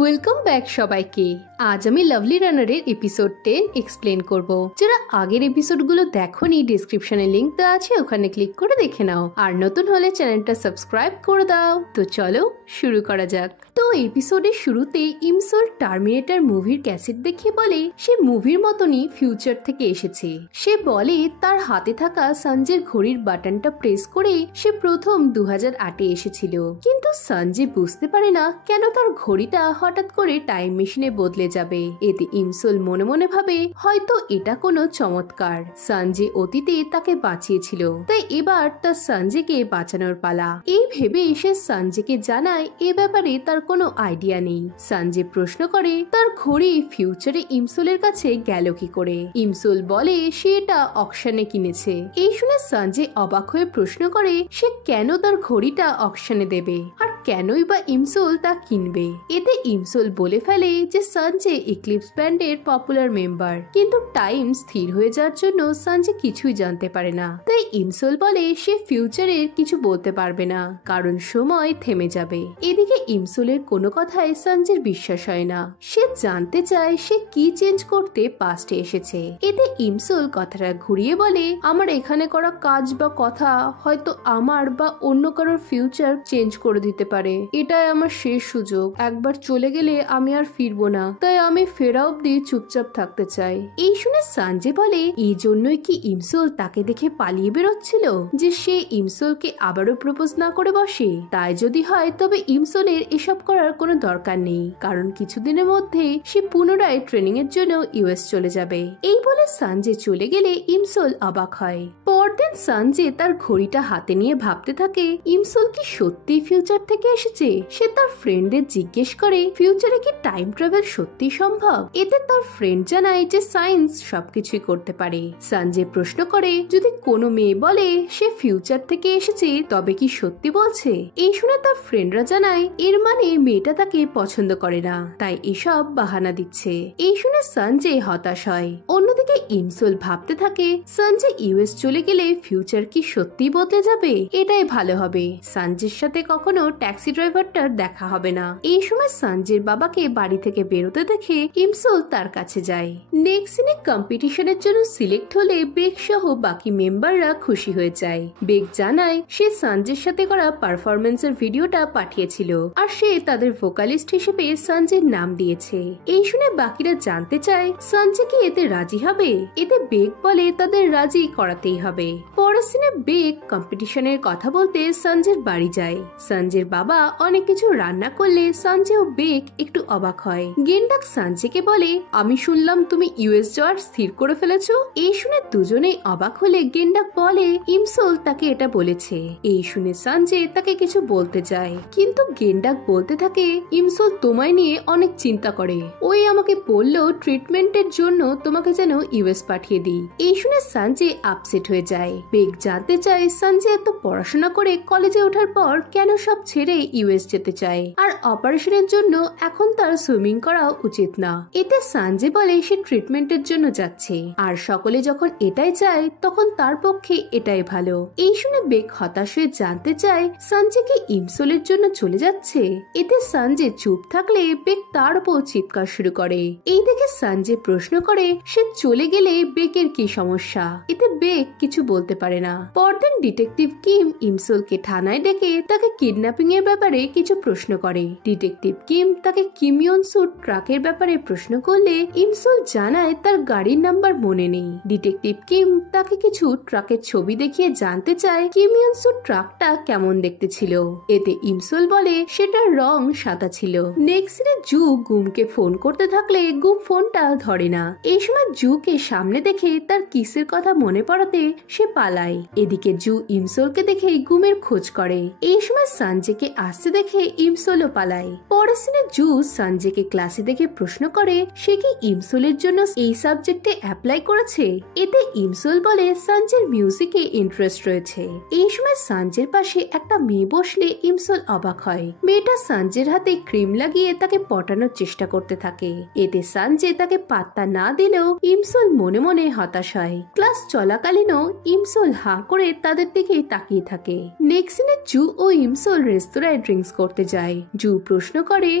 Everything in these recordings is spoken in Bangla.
ওয়েলকাম ব্যাক সবাইকে। আজ আমি লাভলি রানারের এপিসোড 10 এক্সপ্লেন করব। যারা আগের এপিসোডগুলো দেখোনি, ডেসক্রিপশনে লিংক দেওয়া আছে, ওখানে ক্লিক করে দেখে নাও। আর নতুন হলে চ্যানেলটা সাবস্ক্রাইব করে দাও। তো চলো শুরু করা যাক। তো এপিসোডের শুরুতে ইমসোল টার্মিনেটর মুভির ক্যাসেট দেখিয়ে বলে সে মুভির মতনই ফিউচার থেকে এসেছে। সে বলে তার হাতে থাকা সঞ্জের ঘড়ির বাটনটা প্রেস করে সে প্রথম 2008-এ এসেছিল, কিন্তু সঞ্জে বুঝতে পারে না কেন তার ঘড়িটা হঠাৎ করে টাইম মেশিনে বদলে যাবে। এতে ইমসোল মনে মনে ভাবে হয়তো এটা কোনো চমৎকার, সঞ্জে অতীতে তাকে বাঁচিয়েছিল, তাই এবার তার সঞ্জেকে বাঁচানোর পালা। এই ভেবে সে সঞ্জেকে জানায় এ ব্যাপারে তার কোনো আইডিয়া নেই। সঞ্জে প্রশ্ন করে তার ঘড়ি ফিউচারে ইমসোলের কাছে গেল কি করে। ইমসোল বলে সে এটা অকশনে কিনেছে। এই শুনে সঞ্জে অবাক হয়ে প্রশ্ন করে সে কেন তার ঘড়িটা অকশনে দেবে, আর কেনই বা ইমসোল তা কিনবে। এতে ইমসোল বলে ফেলে যে সঞ্জে ইক্লিপস ব্যান্ডের পপুলার মেম্বার, কিন্তু টাইম স্থির হয়ে যাওয়ার জন্য সঞ্জে কিছুই জানতে পারে না। তাই ইমসোল বলে সে ফিউচারের কিছু বলতে পারবে না, কারণ সময় থেমে যাবে। এদিকে ইমসোলের কোনো কথায় সঞ্জের বিশ্বাস হয় না। সে জানতে চায় সে কি চেঞ্জ করতে পাস্টে এসেছে। এতে ইমসোল কথাটা ঘুরিয়ে বলে আমার এখানে করা কাজ বা কথা হয়তো আমার বা অন্য কারোর ফিউচার চেঞ্জ করে দিতে পারে। এটাই আমার শেষ সুযোগ। একবার চলে গেলে আমি আর ফিরবো না, তাই আমি ফেরা অব্দি চুপচাপ থাকতে চাই। এই শুনে সঞ্জে বলে এই জন্যই কি ইমসোল তাকে দেখে পালিয়ে বেরোচ্ছিল, যে সে ইমসোলকে আবারও প্রপোজ না করে বসে। তাই যদি হয় তবে ইমসোলের এসব করার কোনো দরকার নেই, কারণ কিছুদিনের মধ্যে সে পুনরায় ট্রেনিং এর জন্য ইউএস চলে যাবে। এই বলে সঞ্জে চলে গেলে ইমসোল অবাক হয়। পরদিন সঞ্জে তার ঘড়িটা হাতে নিয়ে ভাবতে থাকে ইমসোল কি সত্যি ফিউচার থেকে এসেছে। সে তার ফ্রেন্ডদের জিজ্ঞেস করে ফিউচারে কি টাইম ট্রাভেল সত্যি সম্ভব। এতে তার ফ্রেন্ড জানায় যে সায়েন্স সবকিছুই করতে পারে। সঞ্জে প্রশ্ন করে যদি কোনো মেয়ে বলে সে ফিউচার থেকে এসেছে তবে কি সত্যি বলছে। এই শুনে তার ফ্রেন্ডরা জানায় এর মানে মেয়েটা তাকে পছন্দ করে না, তাই এসব বাহানা দিচ্ছে। এই শুনে সঞ্জে হতাশ হয়। অন্যদিকে ইমসোল ভাবতে থাকে সঞ্জে ইউএস চলে গেলে ফিউচার কি সত্যি বদলে যাবে। এটাই ভালো হবে, সঞ্জের সাথে কখনো ট্যাক্সি ড্রাইভারটার দেখা হবে না। এই সময় সঞ্জের বাবাকে বাড়ি থেকে বেরোতে দেখে ইমসোল তার কাছে যায়। নেক্সট সিনে কম্পিটিশনের জন্য সিলেক্ট হলে বেগ সহ বাকি মেম্বাররা খুশি হয়ে যায়। বেগ জানায় সে সঞ্জের সাথে করা পারফরমেন্সের ভিডিওটা পাঠিয়েছিল, আর সে তাদের ভোকালিস্ট হিসেবে সঞ্জের নাম দিয়েছে। এই শুনে বাকিরা জানতে চায় সঞ্জে কি এতে রাজি হবে। এতে বেগ বলে তাদের রাজি করাতেই হবে। পরের সিনে বেগ কম্পিটিশনের কথা বলতে সঞ্জের বাড়ি যায়। সঞ্জের বাবা অনেক কিছু রান্না করলে সঞ্জে ও বেগ একটু অবাক হয়। গেন্ডাক সঞ্জেকে বলে আমি শুনলাম তুমি ইউএস যাওয়ার স্থির করে ফেলেছো। এই শুনে দুজনেই অবাক হলে গেন্ডাক বলে ইমসোল তাকে এটা বলেছে। এই শুনে সঞ্জে তাকে কিছু বলতে যায়, কিন্তু গেন্ডাক বলতে থাকে ইমসোল তোমায় নিয়ে অনেক চিন্তা করে। ওই আমাকে বললো ট্রিটমেন্টের জন্য তোমাকে যেন ইউএস পাঠিয়ে দিই। এই শুনে সঞ্জে আপসেট হয়ে যায়। বেগ জানতে চায় সঞ্জে এত পড়াশোনা করে কলেজে ওঠার পর কেন সব ছেড়ে ইউএস যেতে চায়, আর অপারেশনের জন্য এখন তার সুইমিং করা উচিত না। এতে সঞ্জে বলে সে ট্রিটমেন্টের জন্য যাচ্ছে, আর সকলে যখন এটাই চায় তখন তার পক্ষে এটাই ভালো। এই শুনে বেগ হতাশ হয়ে জানতে চায় সঞ্জে কি ইমসোলের জন্য চলে যাচ্ছে। এতে সঞ্জে চুপ থাকলে বেগ তার উপর চিৎকার শুরু করে। এই দেখে সঞ্জে প্রশ্ন করে সে চলে গেলে বেগের কি সমস্যা। এতে বেগ কিছু বলতে পারে না। পরদিন ডিটেকটিভ কিম ইমসোলকে থানায় ডেকে তাকে কিডন্যাপিং এর ব্যাপারে কিছু প্রশ্ন করে। ডিটেকটিভ কিম তাকে কিমিয়ন সুট ট্রাকের ব্যাপারে প্রশ্ন করলে ইমসোল জানায় তার গাড়ির নাম্বার মনে নেই। ডিটেকটিভ কিম তাকে কিছু ট্রাকের ছবি দেখিয়ে জানতে চায় কিমিয়ন সুট ট্রাকটা কেমন দেখতে ছিল। এতে ইমসোল বলে সেটার রং সাদা ছিল। নেক্সট সিনে জু গুমকে ফোন করতে থাকলে গুম ফোনটা ধরে না। এই সময় জুকে সামনে দেখে তার কিসের কথা মনে পড়াতে সে পালায়। এদিকে জু ইমসোলকে দেখে গুমের খোঁজ করে। এই সময় সঞ্জেকে আসতে দেখে ইমসোলও পালায়। পরের সিনে জু সঞ্জেকে ক্লাসে দেখে প্রশ্ন করে সে কি ইমসোলের জন্য এই সাবজেক্টে অ্যাপ্লাই করেছে। এতে ইমসোল বলে সঞ্জের মিউজিকে ইন্টারেস্ট রয়েছে। এই সময় সঞ্জের পাশে একটা মেয়ে বসলে ইমসোল অবাক হয়। মেয়েটা সঞ্জের হাতে ক্রিম লাগিয়ে তাকে পটানোর চেষ্টা করতে থাকে। এতে সঞ্জে তাকে পাত্তা না দিলেও ইমসোল মনে মনে হতাশ হয়। ক্লাস চলাকালীনও ইমসোল হাঁ করে তাদের দিকে তাকিয়ে থাকে। নেক্সট সিনে জু ও ইমসোল রেস্তোরাঁয় ড্রিঙ্কস করতে যায়। জু প্রশ্ন করে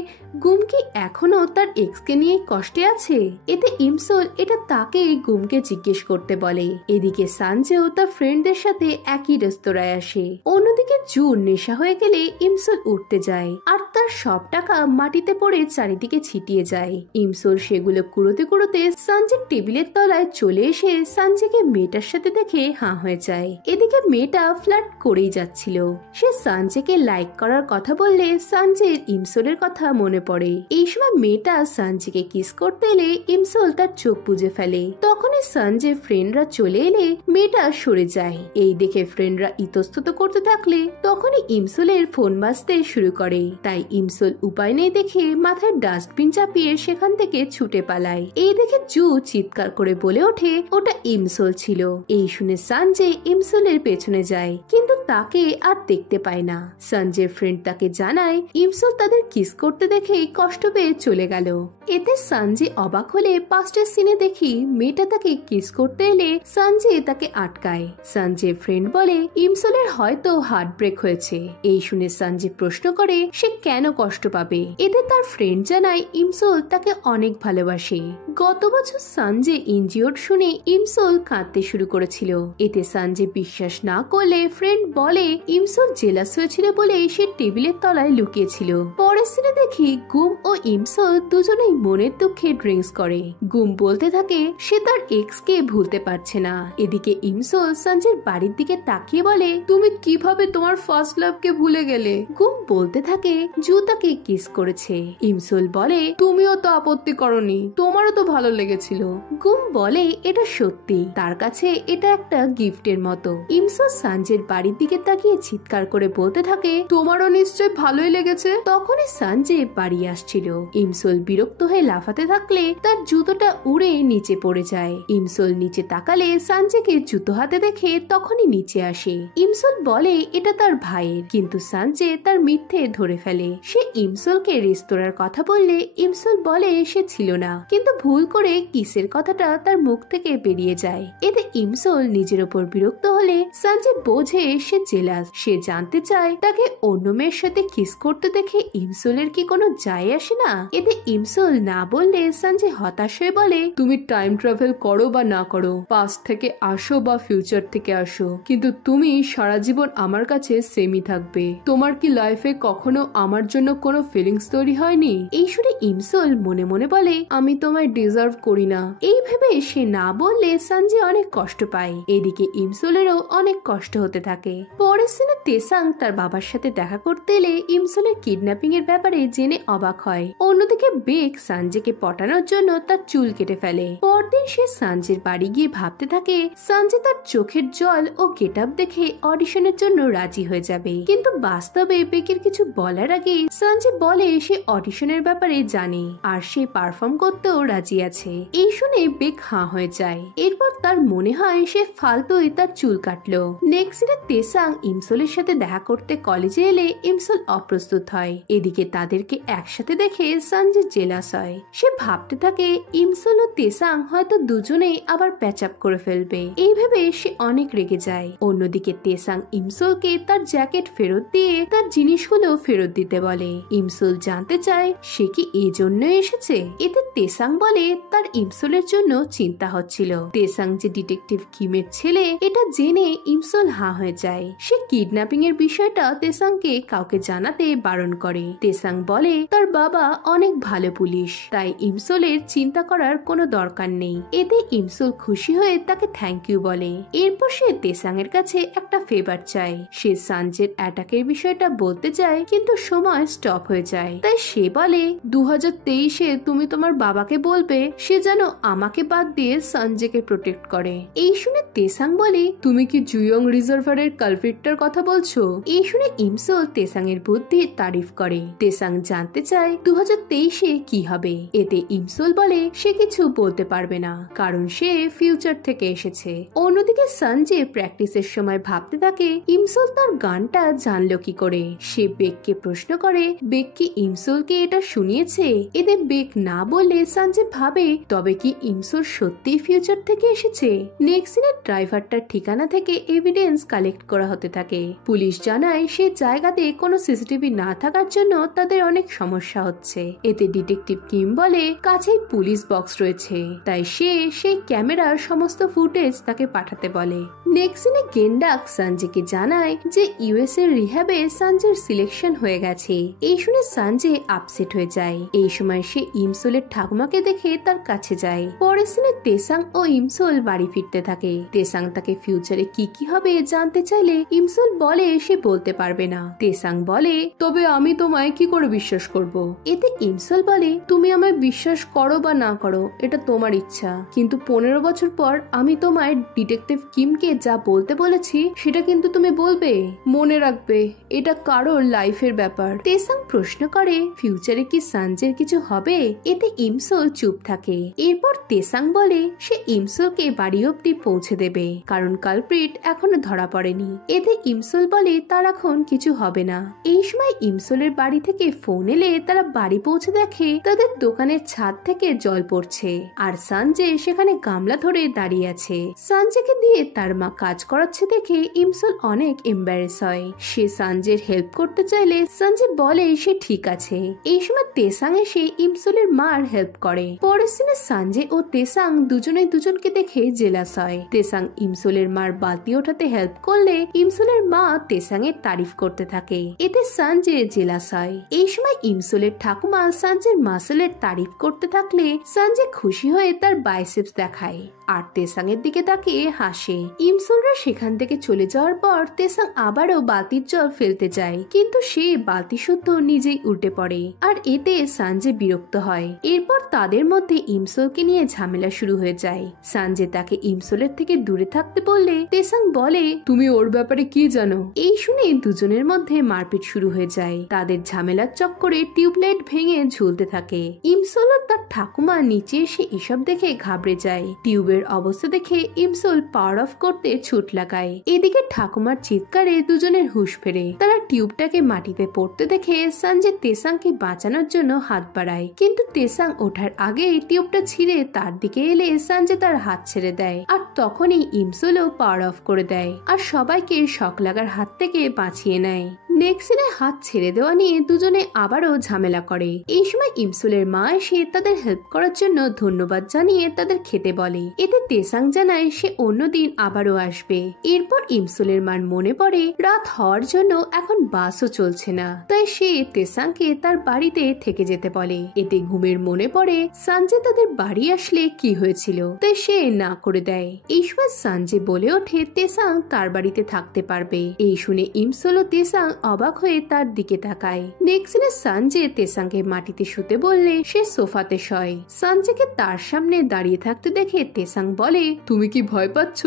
গুম কি এখনো তার এক্সকে নিয়ে কষ্টে আছে। এতে ইমসোল এটা তাকে গুমকে জিজ্ঞেস করতে বলে। এদিকে সানজেও তার ফ্রেন্ডদের সাথে একই রেস্তোরাঁয় আসে। অন্যদিকে জুন নেশা হয়ে গেলে ইমসোল উঠতে যায় আর তার সব টাকা মাটিতে পড়ে চারিদিকে ছিটিয়ে যায়। ইমসোল সেগুলো কুড়োতে কুড়োতে সানজের টেবিলের তলায় চলে এসে সানজেকে মেয়েটার সাথে দেখে হাঁ হয়ে যায়। এদিকে মেয়েটা ফ্লার্ট করেই যাচ্ছিল। সে সানজেকে লাইক করার কথা বললে সানজের ইমসোলের কথা মনে পড়ে। এই সময় মেয়েটা সানজেকে কিস করতে এলে ইমসোল তার চোখ বুজে ফেলে। তখনই সানজে ফ্রেন্ডরা চলে এলে মেয়েটা সরে যায়। এই দেখে ফ্রেন্ডরা ইতস্তত করতে থাকলে তখনই ইমসোলের ফোন বাজতে শুরু করে। তাই ইমসোল উপায় নেই দেখে মাথায় ডাস্টবিন চাপিয়ে সেখান থেকে ছুটে পালায়। এই দেখে জু চিৎকার করে বলে ওঠে ওটা ইমসোল ছিল। এই শুনে সানজে ইমসোলের পেছনে যায় কিন্তু তাকে আর দেখতে পায় না। সানজের ফ্রেন্ড তাকে জানায় ইমসোল তাদের কিস করতে দেখে কষ্ট পেয়ে চলে গেল। এতে সানজে অবাক হলে পাস্টের সিনে দেখি মেয়েটা তাকে কিস করতে এলে সানজে তাকে আটকায়। সানজের ফ্রেন্ড বলে ইমসোলের হয়তো হার্ট ব্রেক হয়েছে। এই শুনে সানজে প্রশ্ন করে সে কেন কষ্ট পাবে। এতে তার ফ্রেন্ড জানায় ইমসোল তাকে অনেক ভালোবাসে। গত বছর সানজে ইনজিওর্ড শুনে ইমসোল কাঁদতে শুরু করেছিল। এতে সানজে বিশ্বাস না করলে ফ্রেন্ড বলে ইমসোল জেলাস হয়েছিল বলে সে টেবিলের তলায় লুকিয়েছিল। পরের সিনে দেখি গুম ও ইমসোল দুজনেই মনের দুঃখে ড্রিঙ্কস করে। গুম বলতে থাকে সে তার এক্স কে ভুলতে পারছে না। এদিকে ইমসোল সানজের বাড়ির দিকে তাকিয়ে বলে তুমি কিভাবে তোমার ফার্স্ট লাভ কে ভুলে গেলে। গুম বলতে থাকে জু তাকে কিস করেছে। ইমসোল বলে তুমিও তো আপত্তি করনি, তোমারও তো ভালো লেগেছিল। গুম বলে এটা সত্যি, তার কাছে এটা একটা গিফটের মতো। ইমসোল সানজের বাড়ির দিকে তাকিয়ে চিৎকার করে বলতে থাকে তোমারও নিশ্চয় ভালোই লেগেছে। তখনই সানজে বাড়ি আসছিল। ইমসোল বিরক্ত হয়ে লাফাতে থাকলে তার জুতোটা উড়ে নিচে পড়ে যায়। ইমসোল নিচে তাকালে সানজেকে জুতো হাতে দেখে তখনই নিচে আসে। ইমসোল বলে এটা তার ভাইয়ের, কিন্তু সানজে তার মিথ্যে ধরে ফেলে। সে ইমসোলকে রেস্তোরাঁর কথা বললে ইমসোল বলে সে ছিল না, কিন্তু ভুল করে কিসের কথাটা তার মুখ থেকে বেরিয়ে যায়। এতে ইমসোল নিজের ওপর বিরক্ত হলে সানজে বোঝে সে জেলাস। সে জানতে চায় তাকে অন্য মেয়ের সাথে কিস করতে দেখে ইমসোলের কি কোনো যায় আসে না। এতে ইমসোল না বললে সানজে হতাশ হয়ে বলে তুমি টাইম ট্রাভেল করো বা না করো, পাস্ট থেকে আসো বা ফিউচার থেকে আসো, কিন্তু তুমি সারা জীবন আমার কাছে সেমই থাকবে। তোমার কি লাইফে কখনো আমার জন্য কোনো ফিলিংস তৈরি হয়নি? এই শুনে ইমসোল মনে মনে বলে আমি তোমায় ডিজার্ভ করি না। এই ভেবে সে না বললে সানজে অনেক কষ্ট পায়। এদিকে ইমসোলেরও অনেক কষ্ট হতে থাকে। পরের সিনে তেসাং তার বাবার সাথে দেখা করতে এলে ইমসোলের কিডন্যাপিং এর ব্যাপারে জেনে অবাক হয়। অন্যদিকে বেক সানজেকে পটানোর জন্য তার চুল কেটে ফেলে। পরদিন সে সানজের বাড়ি গিয়ে ভাবতে থাকে সানজে তার চোখের জল ও গেট আপ দেখে অডিশনের জন্য রাজি হয়ে যাবে, কিন্তু বাস্তবে বেকের কিছু বলার আগে সানজে বলে সে অডিশনের ব্যাপারে জানে আর সে পারফর্ম করতেও রাজি আছে। এই শুনে বেক হাঁ হয়ে যায়। এরপর তার মনে হয় সে ফালতুই তার চুল কাটলো। নেক্সট ডে তেসাং ইমসোলের সাথে দেখা করতে কলেজে এলে ইমসোল অপ্রস্তুত হয়। এদিকে তাদেরকে একসাথে দেখে সানজে জেলাস হয়। সে ভাবতে থাকে ইমসোল ও তেসাং হয়তো দুজনেই আবার প্যাচ আপ করে ফেলবে। এই ভেবে সে অনেক রেগে যায়। অন্যদিকে তেসাং ইমসোলকে তার জ্যাকেট ফেরত দিয়ে তার জিনিসগুলো ফেরত দিতে বলে। ইমসোল জানতে চায় সে কি এই জন্য এসেছে। এতে তেসাং বলে তার ইমসোলের জন্য চিন্তা হচ্ছিল। তেসাং যে ডিটেকটিভ কিমের ছেলে এটা জেনে ইমসোল হাঁ হয়ে যায়। সে কিডন্যাপিং এর বিষয়টা তেসাংকে কাউকে জানাতে বারণ করে। তেসাং বলে তার বাবা অনেক ভালো পুলিশ, তাই ইমসোলের চিন্তা করার কোনো দরকার নেই। এতে ইমসোল খুশি হয়ে তাকে থ্যাংক ইউ বলে। এরপর সে তেসাং এর কাছে একটা ফেভার চায়। সে সানজের অ্যাটাকের বিষয়টা বলতে চায়, কিন্তু সময় স্টপ হয়ে যায়। তাই সে বলে 2023-এ তুমি তোমার বাবাকে বলবে সে যেন আমাকে বাদ দিয়ে সানজেকে প্রোটেক্ট করে। এই শুনে তেসাং বলে তুমি কি জুয়ং রিজার্ভারের কালপ্রিটটার কথা বলছো? এই শুনে ইমসোল তেসাং এর বুদ্ধির তারিফ করে। তেসাং জানতে চায় 2023-এ কি হবে। এতে ইমসোল বলে সে কিছু বলতে পারবে না, কারণ সে ফিউচার থেকে এসেছে। অন্যদিকে সানজে প্র্যাকটিসের সময় ভাবতে থাকে ইমসোল তার গানটা জানলো কি করে। সে বেককে প্রশ্ন করে বেক কি ইমসোলকে এটা শুনিয়েছে। এতে বেক না বললে সানজে ভাবে তবে কি ইমসোল সত্যি ফিউচার থেকে এসেছে। নেক্সট সিনে ড্রাইভারটার ঠিকানা থেকে এভিডেন্স কালেক্ট করা হতে থাকে। পুলিশ জানায় সে জায়গাতে কোনো সিসিটিভি না থাকার জন্য তাদের অনেক সমস্যা হচ্ছে। এতে ডিটেকটিভ কিম বলে কাছেই পুলিশ বক্স রয়েছে, তাই সে সেই ক্যামেরার সমস্ত ফুটেজ তাকে পাঠাতে বলে। নেক্সট সিনে গেন্ডাক সঞ্জয়কে জানায় যে ইউএস এর রিহ্যাবে সঞ্জয়ের সিলেকশন হয়ে গেছে। এই শুনে সঞ্জয় আপসেট হয়ে যায়। এই সময় সে ইমসোলের ঠাকুমাকে দেখে তার কাছে যায়। পরের সিনে তেসাং ও ইমসোল বাড়ি ফিরতে থাকে। তেসাং তাকে ফিউচারে কি কি হবে জানতে চাইলে ইমসোল বলে সে বলতে পারবে না। তেসাং বলে তবে আমি তোমায় কি করে বিশ্বাস করব? এতে ইমসোল বলে তুমি আমায় বিশ্বাস করো বা না করো এটা তোমার ইচ্ছা, কিন্তু 15 বছর পর আমি তোমায় ডিটেকটিভ কিমকে যা বলতে বলেছি সেটা কিন্তু তুমি বলবে। মনে রাখবে এটা কারোর লাইফের ব্যাপার। তেসাং প্রশ্ন করে ফিউচারে কি সঞ্জয়ের কিছু হবে? এতে ইমসোল চুপ থাকে। এরপর তেসাং বলে সে ইমসোলকে বাড়ি অব্দি পৌঁছে দেবে, কারণ কালপ্রিট এখনো ধরা পড়েনি। এতে ইমসোল বলে তার এখন কিছু হবে না। এই সময় ইমসোলের বাড়ি থেকে ফোন এলে তারা বাড়ি পৌঁছে দেখে তাদের দোকানের ছাদ থেকে জল পড়ছে, আর সঞ্জয় সেখানে গামলা ধরে দাঁড়িয়ে আছে। সঞ্জয়কে দিয়ে তার মা কাজ করাচ্ছে দেখে ইমসোল অনেক এম্বারেস হয়। সে সঞ্জয়ের হেল্প করতে চাইলে সঞ্জয় বলে সে ঠিক আছে। এই সময় তেসাং এসে ইমসোলের মার হেল্প করে। পরের সিনে সঞ্জয় ও তেসাং দুজনে দুজনকে দেখে জেলাস হয়। তেসাং ইমসোলের মার বালতি ওঠাতে হেল্প করলে ইমসোলের মা তেসাং এর তারিফ করতে থাকে। এতে সঞ্জয় জেলাস হয়। এই সময় ইমসোলের ঠাকুমা সঞ্জয়ের মাসেলের তারিফ করতে থাকলে সঞ্জয় খুশি হয়ে তার বাইসেপস দেখায় আর তেসাং এর দিকে তাকিয়ে হাসে। ইমসোলরা সেখান থেকে চলে যাওয়ার পর তেসাং আবারও বালতির জল ফেলতে যায়, কিন্তু সে বালতি শুদ্ধ নিজেই উল্টে পড়ে আর এতে সঞ্জয় বিরক্ত হয়। এরপর তাদের মধ্যে ইমসোলকে নিয়ে ঝামেলা শুরু হয়ে যায়। সঞ্জয় তাকে ইমসোলের থেকে দূরে থাকতে বললে তেসাং বলে তুমি ওর ব্যাপারে কি জানো? এই শুনে দুজনের মধ্যে মারপিট শুরু হয়ে যায়। তাদের ঝামেলার চক্করে টিউবলাইট ভেঙে ঝুলতে থাকে। ইমসোল আর তার ঠাকুমা নিচে এসে এসব দেখে ঘাবড়ে যায়। টিউবের অবস্থা দেখে ইমসোল পাওয়ার অফ করতে ছুট লাগায়। এদিকে ঠাকুমার চিৎকারে দুজনের হুঁশ ফেরে। তারা টিউবটাকে মাটিতে পড়তে দেখে সঞ্জয় তেসাংকে বাঁচানোর জন্য হাত বাড়ায়, কিন্তু তেসাং ওঠার আগেই টিউবটা ছিঁড়ে তার দিকে এলে সঞ্জয় তার হাত ছেড়ে দেয়, আর তখনই ইমসোলও পাওয়ার অফ করে দেয় আর সবাইকে শক লাগার হাত থেকে বাঁচিয়ে নেয়। নেক্সট সিনে হাত ছেড়ে দেওয়া নিয়ে দুজনে আবারও ঝামেলা করে। এই সময় ইমসোলের মা এসে তাদের হেল্প করার জন্য ধন্যবাদ জানিয়ে তাদের খেতে বলে। এতে তেসাং জানায় সে অন্যদিন আবারও আসবে। এরপর ইমসোলের মার মনে পড়ে রাত হওয়ার জন্য এখন বাসও চলছে না, তাই সে তেসাংকে তার বাড়িতে থেকে যেতে বলে। এতে ঘুমের মনে পড়ে সঞ্জয় তাদের বাড়ি আসলে কি হয়েছিল, তাই সে না করে দেয়। এই সময় সঞ্জয় বলে ওঠে তেসাং তার বাড়িতে থাকতে পারবে। এই শুনে ইমসোল ও তেসাং অবাক হয়ে তার দিকে তাকায়। নেক্সট সিনে সঞ্জয় তেসাংকে মাটিতে শুতে বললে সে সোফাতে শয়। সঞ্জয়কে তার সামনে দাঁড়িয়ে থাকতে দেখে তেসাং বলে তুমি কি ভয় পাচ্ছ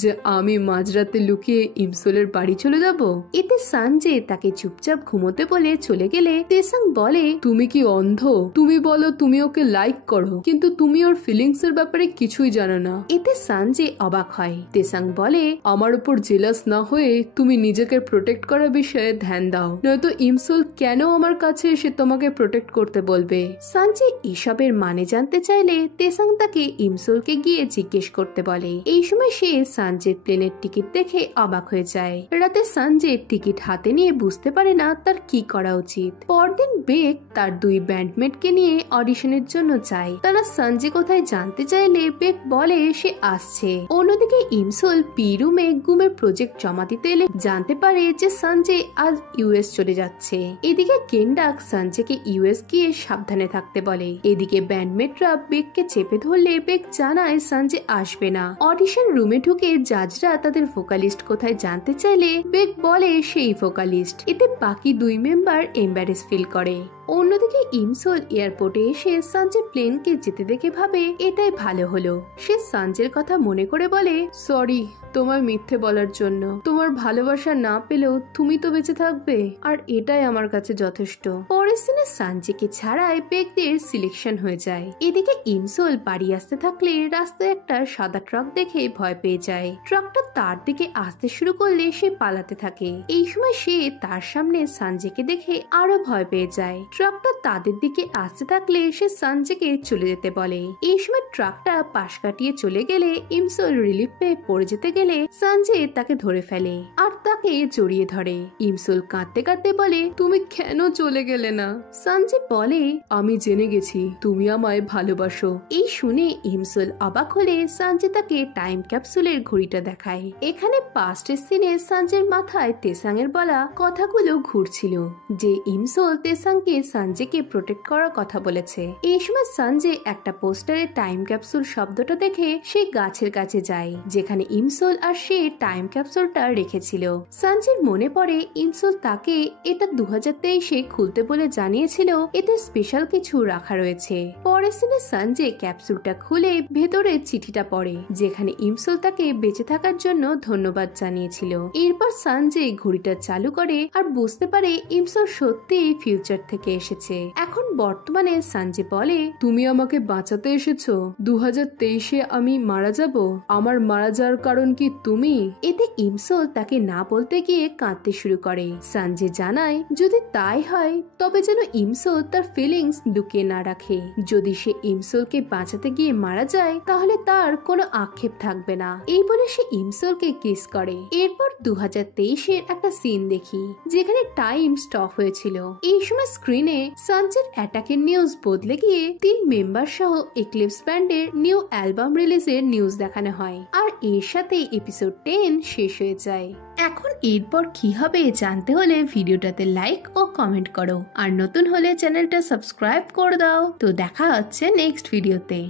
যে আমি মাঝরাতে লুকিয়ে ইমসোলের বাড়ি চলে যাব? এতে সঞ্জয় তাকে চুপচাপ ঘুমোতে বলে চলে গেলে তেসাং বলে তুমি কি অন্ধ? তুমি বলো তুমি ওকে লাইক করো, কিন্তু তুমি ওর ফিলিংস এর ব্যাপারে কিছুই জানো না। এতে সঞ্জয় অবাক হয়। তেসাং বলে আমার উপর জেলাস না হয়ে তুমি নিজেকে প্রোটেক্ট করার বিষয়ে ধ্যান দাও, নয়তো ইমসোল কেন আমার কাছে এসে তোমাকে প্রোটেক্ট করতে বলবে? সঞ্জয় এসবের মানে জানতে চাইলে তেসাং তাকে ইমসোলকে গিয়ে জিজ্ঞেস করতে বলে। এই সময় সে সঞ্জয়ের প্লেনের টিকিট দেখে অবাক হয়ে যায়। রাতে সঞ্জয় টিকিট হাতে নিয়ে বুঝতে পারে না তার কি করা উচিত। পরদিন বেক তার দুই ব্যান্ডমেটকে নিয়ে অডিশনের জন্য যায়। তারা সঞ্জয় কোথায় জানতে চাইলে বেক বলে সে আসছে। অন্যদিকে ইমসোল পি রুমে গুমের প্রজেক্ট জমা দিতে এলে জানতে পারে যে সঞ্জয় আজ ইউএস চলে যাচ্ছে। এদিকে গেন্ডাক সঞ্জয়কে ইউএস গিয়ে সাবধানে থাকতে বলে। এদিকে ব্যান্ডমেটরা বেককে চেপে ধরলে বেক জানায় সঞ্জয় আসবে না। অডিশন রুমে ঢুকে জাজরা তাদের ভোকালিস্ট কোথায় জানতে চাইলে বেক বলে সেই ভোকালিস্ট। এতে বাকি দুই মেম্বার এম্বারেস ফিল করে। অন্যদিকে ইমসোল এয়ারপোর্টে এসে সঞ্জয় প্লেনকে যেতে দেখে ভাবে এটাই ভালো হলো। সে সঞ্জয়ের কথা মনে করে বলে সরি তোমার মিথ্যে বলার জন্য। তোমার ভালোবাসা না পেলেও তুমি তো বেঁচে থাকবে, আর এটাই আমার কাছে যথেষ্ট। পরের সিনে সঞ্জয়কে ছাড়াই বেকদের সিলেকশন হয়ে যায়। এদিকে ইমসোল বাড়ি আসতে থাকলে রাস্তায় একটা সাদা ট্রাক দেখে ভয় পেয়ে যায়। ট্রাকটা তার দিকে আসতে শুরু করলে সে পালাতে থাকে। এই সময় সে তার সামনে সঞ্জয়কে দেখে আরো ভয় পেয়ে যায়। ট্রাকটা তাদের দিকে আসতে থাকলে সে সঞ্জয়কে চলে যেতে বলে। এই সময় ট্রাকটা পাশ কাটিয়ে চলে গেলে ইমসোল রিলিফ পেয়ে পড়ে যেতে গেলে গেলে সঞ্জে তাকে ধরে ফেলে আর তাকে জড়িয়ে ধরে। ইমসুল কাঁদতে কাঁদতে বলে, তুমি কেন চলে গেলে না? সঞ্জে বলে, আমি জেনে গেছি তুমি আমায় ভালোবাসো। এই শুনে ইমসুল অবাক হলে সঞ্জে তাকে টাইম ক্যাপসুলের ঘড়িটা দেখায়। এখানে পাস্টের সিনে সঞ্জের মাথায় তেসাং এর বলা কথাগুলো ঘুরছিল যে ইমসুল তেসাংকে সঞ্জেকে প্রোটেক্ট করার কথা বলেছে। এই সময় সঞ্জে একটা পোস্টারে টাইম ক্যাপসুল শব্দটা দেখে সে গাছের কাছে যায় যেখানে ইমসুল আর সে টাইম ক্যাপসুলটা রেখেছিল। সঞ্জের মনে পড়ে ইমসুল তাকে এটা 2023-এ খুলতে বলে জানিয়েছিল এতে স্পেশাল কিছু রাখা রয়েছে। পরের সিনে সঞ্জে ক্যাপসুলটা খুলে ভেতরে চিঠিটা পড়ে যেখানে ইমসুল তাকে বেঁচে থাকার জন্য ধন্যবাদ জানিয়েছিল। এরপর সঞ্জে ঘড়িটা চালু করে আর বুঝতে পারে ইমসুল সত্যি ফিউচার থেকে এসেছে। এখন বর্তমানে সঞ্জে বলে, তুমি আমাকে বাঁচাতে এসেছো। 2023-এ আমি মারা যাব। আমার মারা যাওয়ার কারণ কি তুমি? এতে ইমসুল তাকে না বলতে গিয়ে কাঁদতে শুরু করে। সঞ্জে জানায় যদি তাই হয় তবে যেন ইমসুল তার ফিলিংস লুকিয়ে না রাখে। যদি সে ইমসুলকে বাঁচাতে গিয়ে মারা যায় তাহলে তার কোনো আক্ষেপ থাকবে না। এই বলে সে ইমসুলকে কিস করে। এরপর 2023-এর একটা সিন দেখি যেখানে টাইম স্টপ হয়েছিল। এই সময় স্ক্রিনে সঞ্জের অ্যাটাকের নিউজ বদলে গিয়ে 3 মেম্বার সহ এক্লিপস ব্যান্ডের নিউ অ্যালবাম রিলিজের নিউজ দেখানো হয় আর এর সাথে এপিসোড 10 শেষ হয়ে যায়। এখন এরপর কি হবে জানতে হলে ভিডিওটাতে লাইক ও কমেন্ট করো আর নতুন হলে চ্যানেলটা সাবস্ক্রাইব করে দাও। তো দেখা হচ্ছে নেক্সট ভিডিওতে।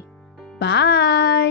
বাই।